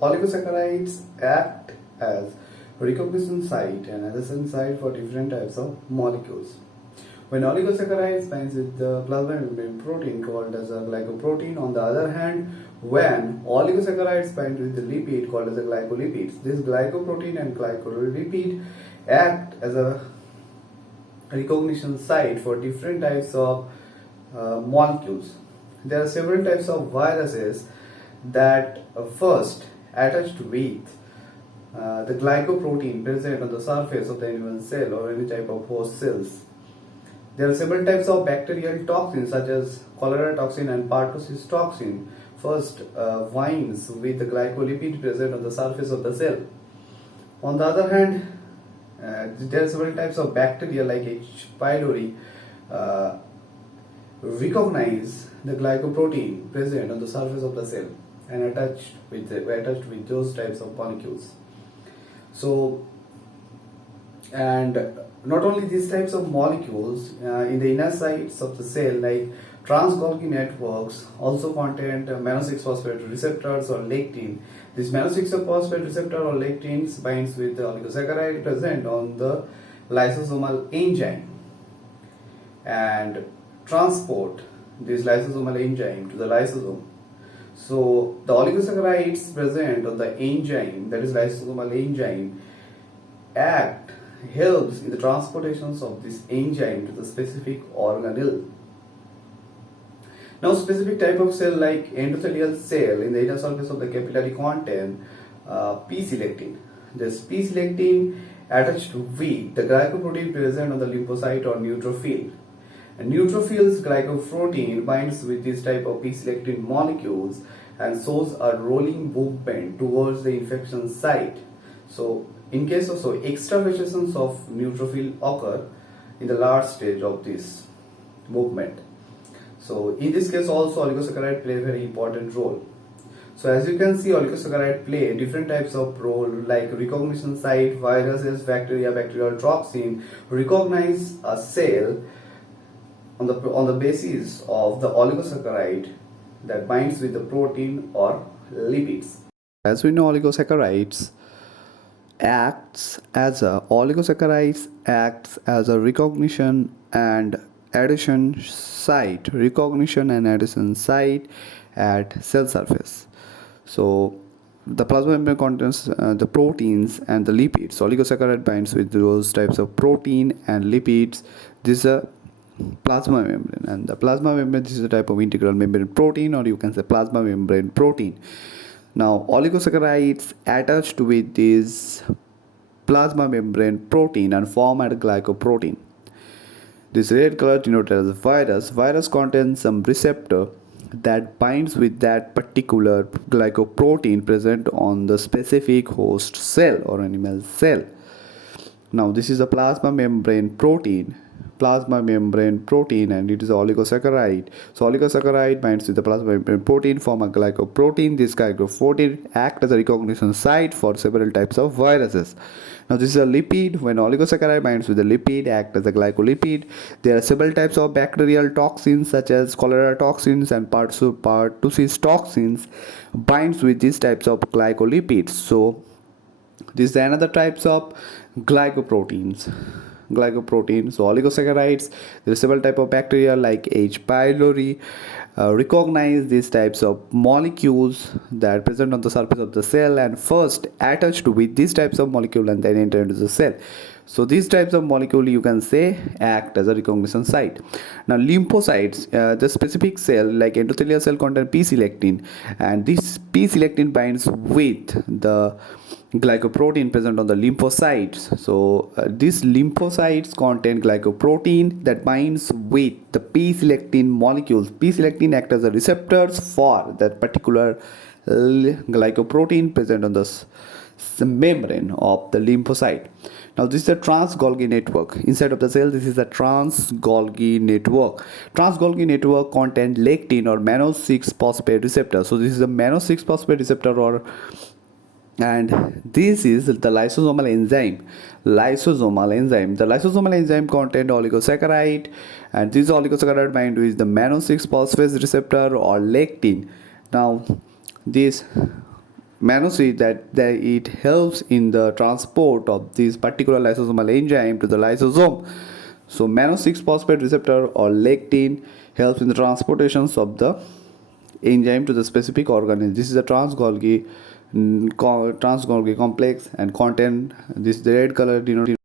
Oligosaccharides act as recognition site and adhesion site for different types of molecules. When oligosaccharides binds with the plasma membrane protein called as a glycoprotein, on the other hand, when oligosaccharides bind with the lipid called as a glycolipids, this glycoprotein and glycolipid act as a recognition site for different types of molecules. There are several types of viruses that first attached with the glycoprotein present on the surface of the animal cell or any type of host cells. There are several types of bacterial toxins such as cholera toxin and pertosis toxin first binds with the glycolipid present on the surface of the cell. On the other hand, there are several types of bacteria like H. pylori recognize the glycoprotein present on the surface of the cell and attached with those types of molecules. So, and not only these types of molecules in the inner sites of the cell, like trans-Golgi networks also contain mannose-6-phosphate receptors or lectin. This mannose-6-phosphate receptor or lectins binds with the oligosaccharide present on the lysosomal enzyme and transport this lysosomal enzyme to the lysosome. So the oligosaccharides present on the enzyme, that is lysosomal enzyme, helps in the transportations of this enzyme to the specific organelle. Now, specific type of cell like endothelial cell in the inner surface of the capillary contain P-selectin. This P-selectin attached with the glycoprotein present on the lymphocyte or neutrophil. And neutrophil's glycoprotein binds with this type of P-selectin molecules and shows a rolling movement towards the infection site. So, in case of extravasations of neutrophil occur in the last stage of this movement. So, in this case also oligosaccharide play a very important role. So, as you can see, oligosaccharide play different types of role like recognition site, viruses, bacteria, bacterial toxin recognize a cell on the basis of the oligosaccharide that binds with the protein or lipids. As we know, oligosaccharides acts as a recognition and adhesion site at cell surface. So the plasma membrane contains the proteins and the lipids. Oligosaccharide binds with those types of protein and lipids. This is a plasma membrane, and the plasma membrane, this is a type of integral membrane protein, or you can say plasma membrane protein. Now oligosaccharides attached with this plasma membrane protein and form a glycoprotein. This red color denoted as virus. Virus contains some receptor that binds with that particular glycoprotein present on the specific host cell or animal cell. Now this is a plasma membrane protein, and it is oligosaccharide. So oligosaccharide binds with the plasma membrane protein, form a glycoprotein. This glycoprotein acts as a recognition site for several types of viruses. Now this is a lipid. When oligosaccharide binds with the lipid, act as a glycolipid. There are several types of bacterial toxins such as cholera toxins and pertosis toxins binds with these types of glycolipids. So this is another types of glycoproteins. So oligosaccharides, there are several types of bacteria like H. pylori recognize these types of molecules that are present on the surface of the cell and first attached with these types of molecule and then enter into the cell. So these types of molecule, you can say, act as a recognition site. Now lymphocytes, the specific cell like endothelial cell contain P-selectin, and this P-selectin binds with the glycoprotein present on the lymphocytes. So these lymphocytes contain glycoprotein that binds with the P-selectin molecules. P-selectin act as a receptors for that particular glycoprotein present on the membrane of the lymphocyte. Now this is a trans-Golgi network. Inside of the cell, this is a trans-Golgi network. Trans-Golgi network contains lectin or mannose-6-phosphate receptor. So this is a mannose-6-phosphate receptor, and this is the lysosomal enzyme. The lysosomal enzyme contains oligosaccharide, and this oligosaccharide bind with the mannose-6-phosphate receptor or lectin. Now this mannose that it helps in the transport of this particular lysosomal enzyme to the lysosome. So mannose 6 phosphate receptor or lectin helps in the transportations of the enzyme to the specific organelle. This is a trans-Golgi complex and contain this, the red color denoting